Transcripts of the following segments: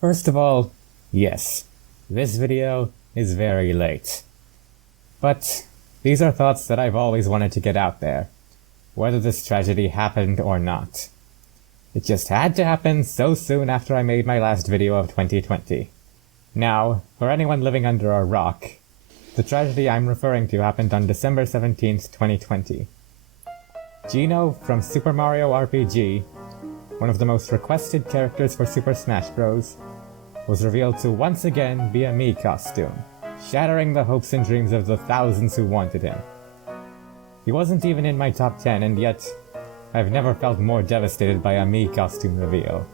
First of all, yes, this video is very late. But these are thoughts that I've always wanted to get out there, whether this tragedy happened or not. It just had to happen so soon after I made my last video of 2020. Now, for anyone living under a rock, the tragedy I'm referring to happened on December 17th, 2020. Geno from Super Mario RPG, one of the most requested characters for Super Smash Bros., was revealed to once again be a Mii costume, shattering the hopes and dreams of the thousands who wanted him. He wasn't even in my top 10, and yet I've never felt more devastated by a Mii costume reveal.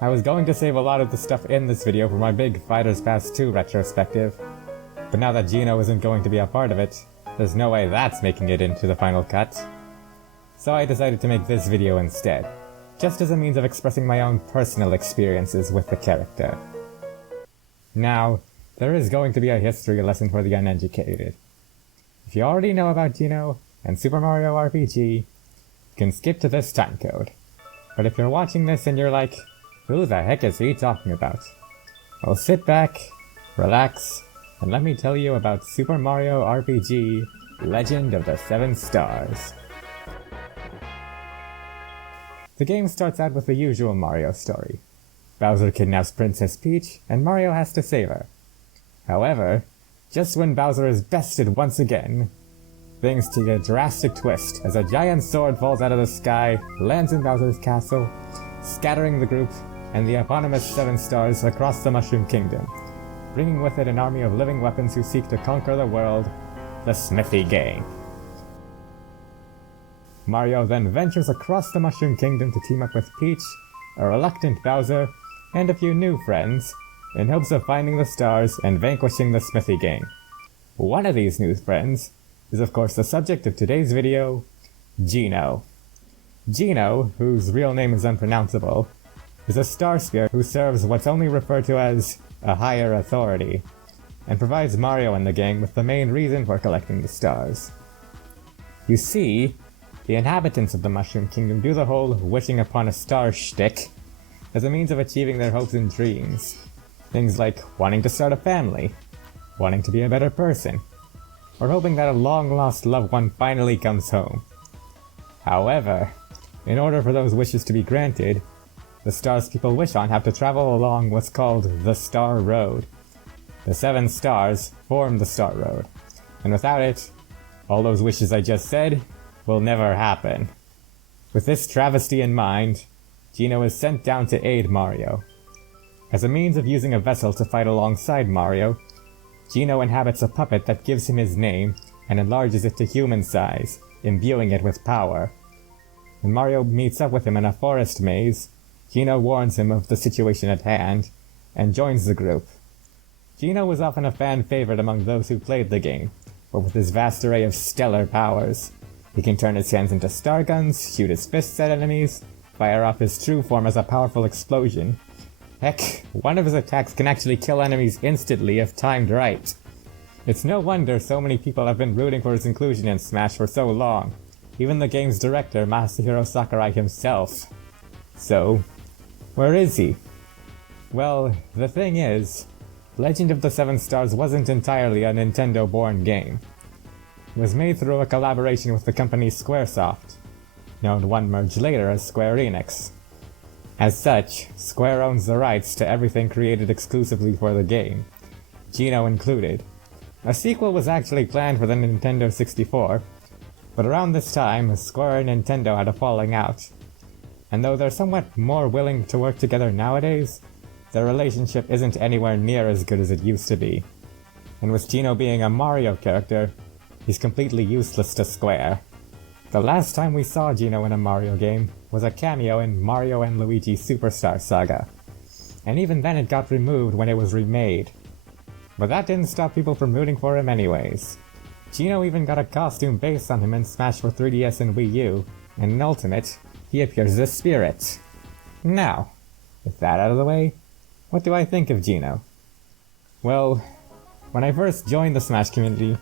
I was going to save a lot of the stuff in this video for my big Fighters Pass 2 retrospective, but now that Geno isn't going to be a part of it, there's no way that's making it into the final cut. So I decided to make this video instead, just as a means of expressing my own personal experiences with the character. Now, there is going to be a history lesson for the uneducated. If you already know about Geno and Super Mario RPG, you can skip to this timecode. But if you're watching this and you're like, who the heck is he talking about? Well, sit back, relax, and let me tell you about Super Mario RPG Legend of the Seven Stars. The game starts out with the usual Mario story. Bowser kidnaps Princess Peach, and Mario has to save her. However, just when Bowser is bested once again, things take a drastic twist as a giant sword falls out of the sky, lands in Bowser's castle, scattering the group and the eponymous Seven Stars across the Mushroom Kingdom, bringing with it an army of living weapons who seek to conquer the world, the Smithy Gang. Mario then ventures across the Mushroom Kingdom to team up with Peach, a reluctant Bowser, and a few new friends, in hopes of finding the stars and vanquishing the Smithy Gang. One of these new friends is of course the subject of today's video, Geno. Geno, whose real name is unpronounceable, is a star spirit who serves what's only referred to as a higher authority, and provides Mario and the gang with the main reason for collecting the stars. You see, the inhabitants of the Mushroom Kingdom do the whole wishing upon a star shtick as a means of achieving their hopes and dreams. Things like wanting to start a family, wanting to be a better person, or hoping that a long-lost loved one finally comes home. However, in order for those wishes to be granted, the stars people wish on have to travel along what's called the Star Road. The 7 stars form the Star Road, and without it, all those wishes I just said will never happen. With this travesty in mind, Geno is sent down to aid Mario. As a means of using a vessel to fight alongside Mario, Geno inhabits a puppet that gives him his name and enlarges it to human size, imbuing it with power. When Mario meets up with him in a forest maze, Geno warns him of the situation at hand, and joins the group. Geno was often a fan favorite among those who played the game, but with his vast array of stellar powers, he can turn his hands into star guns, shoot his fists at enemies, fire off his true form as a powerful explosion. Heck, one of his attacks can actually kill enemies instantly if timed right. It's no wonder so many people have been rooting for his inclusion in Smash for so long, even the game's director, Masahiro Sakurai himself. So, where is he? Well, the thing is, Legend of the Seven Stars wasn't entirely a Nintendo-born game. It was made through a collaboration with the company Squaresoft, known one merge later as Square Enix. As such, Square owns the rights to everything created exclusively for the game, Geno included. A sequel was actually planned for the Nintendo 64, but around this time, Square and Nintendo had a falling out, and though they're somewhat more willing to work together nowadays, their relationship isn't anywhere near as good as it used to be. And with Geno being a Mario character, he's completely useless to Square. The last time we saw Geno in a Mario game was a cameo in Mario & Luigi Superstar Saga, and even then it got removed when it was remade. But that didn't stop people from rooting for him anyways. Geno even got a costume based on him in Smash for 3DS and Wii U, and in Ultimate, he appears as Spirit. Now, with that out of the way, what do I think of Geno? Well, when I first joined the Smash community,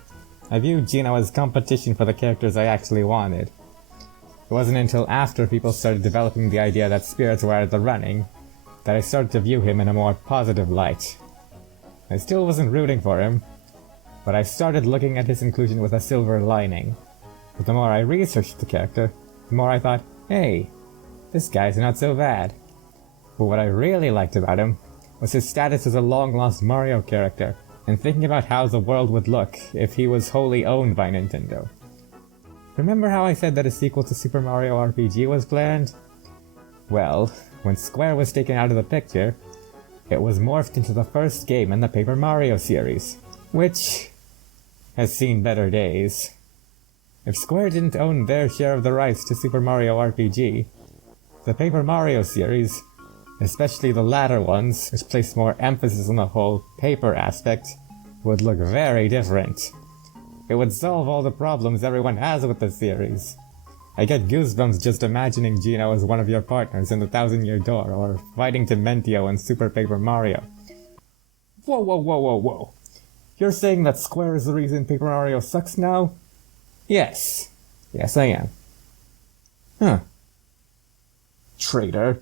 I viewed Geno as competition for the characters I actually wanted. It wasn't until after people started developing the idea that spirits were out of the running, that I started to view him in a more positive light. I still wasn't rooting for him, but I started looking at his inclusion with a silver lining. But the more I researched the character, the more I thought, hey, this guy's not so bad. But what I really liked about him was his status as a long-lost Mario character, and thinking about how the world would look if he was wholly owned by Nintendo. Remember how I said that a sequel to Super Mario RPG was planned? Well, when Square was taken out of the picture, it was morphed into the first game in the Paper Mario series, which has seen better days. If Square didn't own their share of the rights to Super Mario RPG, the Paper Mario series, especially the latter ones, which placed more emphasis on the whole paper aspect, would look very different. It would solve all the problems everyone has with the series. I get goosebumps just imagining Geno as one of your partners in the Thousand Year Door, or fighting Dementio in Super Paper Mario. Whoa. You're saying that Square is the reason Paper Mario sucks now? Yes. Yes, I am. Huh. Traitor.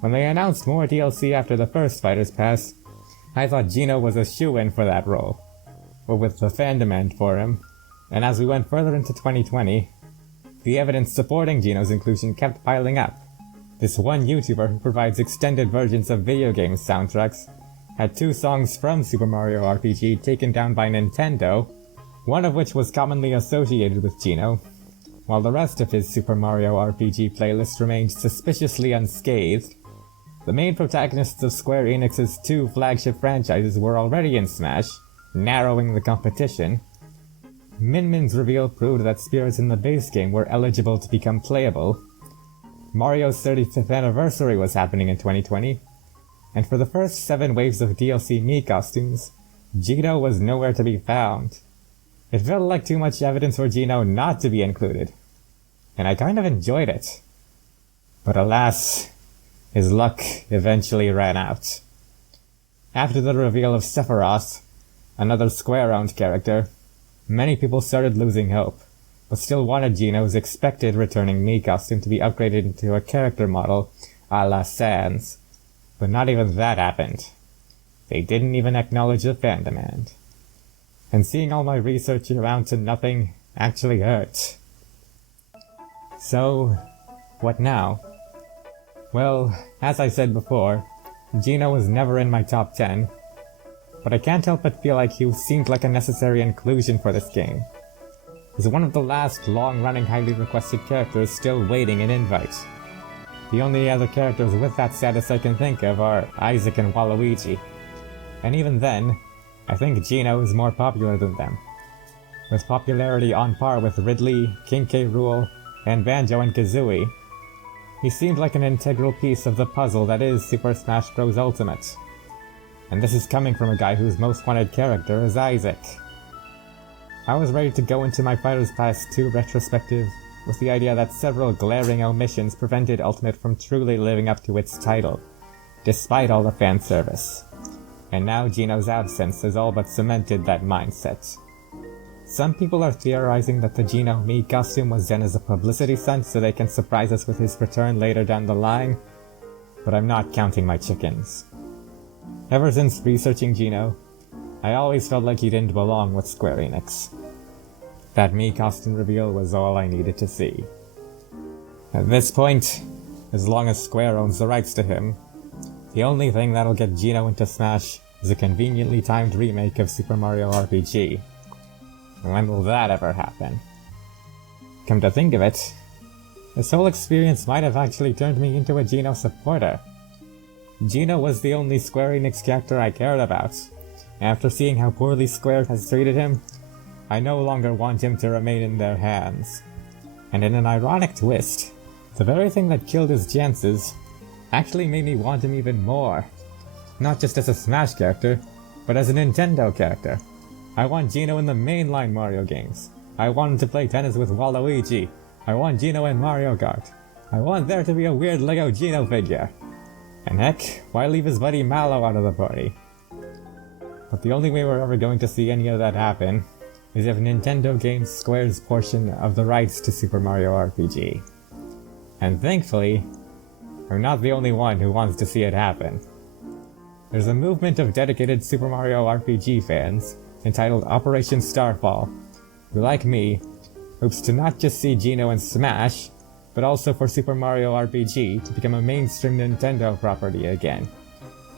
When they announced more DLC after the first Fighters Pass, I thought Geno was a shoo-in for that role. But with the fan demand for him, and as we went further into 2020, the evidence supporting Geno's inclusion kept piling up. This one YouTuber who provides extended versions of video game soundtracks had 2 songs from Super Mario RPG taken down by Nintendo, one of which was commonly associated with Geno, while the rest of his Super Mario RPG playlist remained suspiciously unscathed. The main protagonists of Square Enix's 2 flagship franchises were already in Smash, narrowing the competition. Min Min's reveal proved that spirits in the base game were eligible to become playable. Mario's 35th anniversary was happening in 2020, and for the first 7 waves of DLC Mii costumes, Geno was nowhere to be found. It felt like too much evidence for Geno not to be included, and I kind of enjoyed it. But alas, his luck eventually ran out. After the reveal of Sephiroth, another Square-owned character, many people started losing hope, but still wanted Geno's expected returning Mii costume to be upgraded into a character model a la Sans. But not even that happened. They didn't even acknowledge the fan demand. And seeing all my research amount to nothing actually hurt. So, what now? Well, as I said before, Geno was never in my top 10, but I can't help but feel like he seemed like a necessary inclusion for this game. He's one of the last long-running highly requested characters still waiting an invite. The only other characters with that status I can think of are Isaac and Waluigi. And even then, I think Geno is more popular than them, with popularity on par with Ridley, King K. Rool, and Banjo and Kazooie. He seemed like an integral piece of the puzzle that is Super Smash Bros. Ultimate. And this is coming from a guy whose most wanted character is Isaac. I was ready to go into my Fighters Pass 2 retrospective with the idea that several glaring omissions prevented Ultimate from truly living up to its title, despite all the fan service. And now Geno's absence has all but cemented that mindset. Some people are theorizing that the Geno Mii costume was done as a publicity stunt so they can surprise us with his return later down the line, but I'm not counting my chickens. Ever since researching Geno, I always felt like he didn't belong with Square Enix. That Mii costume reveal was all I needed to see. At this point, as long as Square owns the rights to him, the only thing that'll get Geno into Smash is a conveniently timed remake of Super Mario RPG. When will that ever happen? Come to think of it, this whole experience might have actually turned me into a Geno supporter. Geno was the only Square Enix character I cared about. After seeing how poorly Square has treated him, I no longer want him to remain in their hands. And in an ironic twist, the very thing that killed his chances actually made me want him even more. Not just as a Smash character, but as a Nintendo character. I want Geno in the mainline Mario games. I want him to play tennis with Waluigi. I want Geno in Mario Kart. I want there to be a weird Lego Geno figure. And heck, why leave his buddy Mallow out of the party? But the only way we're ever going to see any of that happen is if Nintendo gains Square's portion of the rights to Super Mario RPG. And thankfully, I'm not the only one who wants to see it happen. There's a movement of dedicated Super Mario RPG fans entitled Operation Starfall, who, like me, hopes to not just see Geno in Smash, but also for Super Mario RPG to become a mainstream Nintendo property again,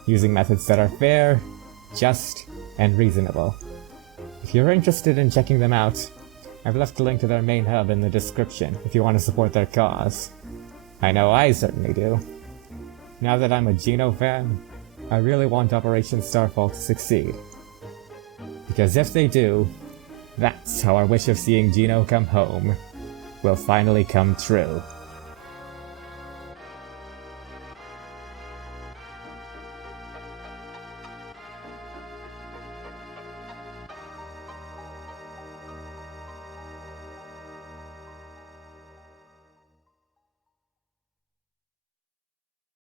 using methods that are fair, just, and reasonable. If you're interested in checking them out, I've left a link to their main hub in the description if you want to support their cause. I know I certainly do. Now that I'm a Geno fan, I really want Operation Starfall to succeed. Because if they do, that's how our wish of seeing Geno come home will finally come true.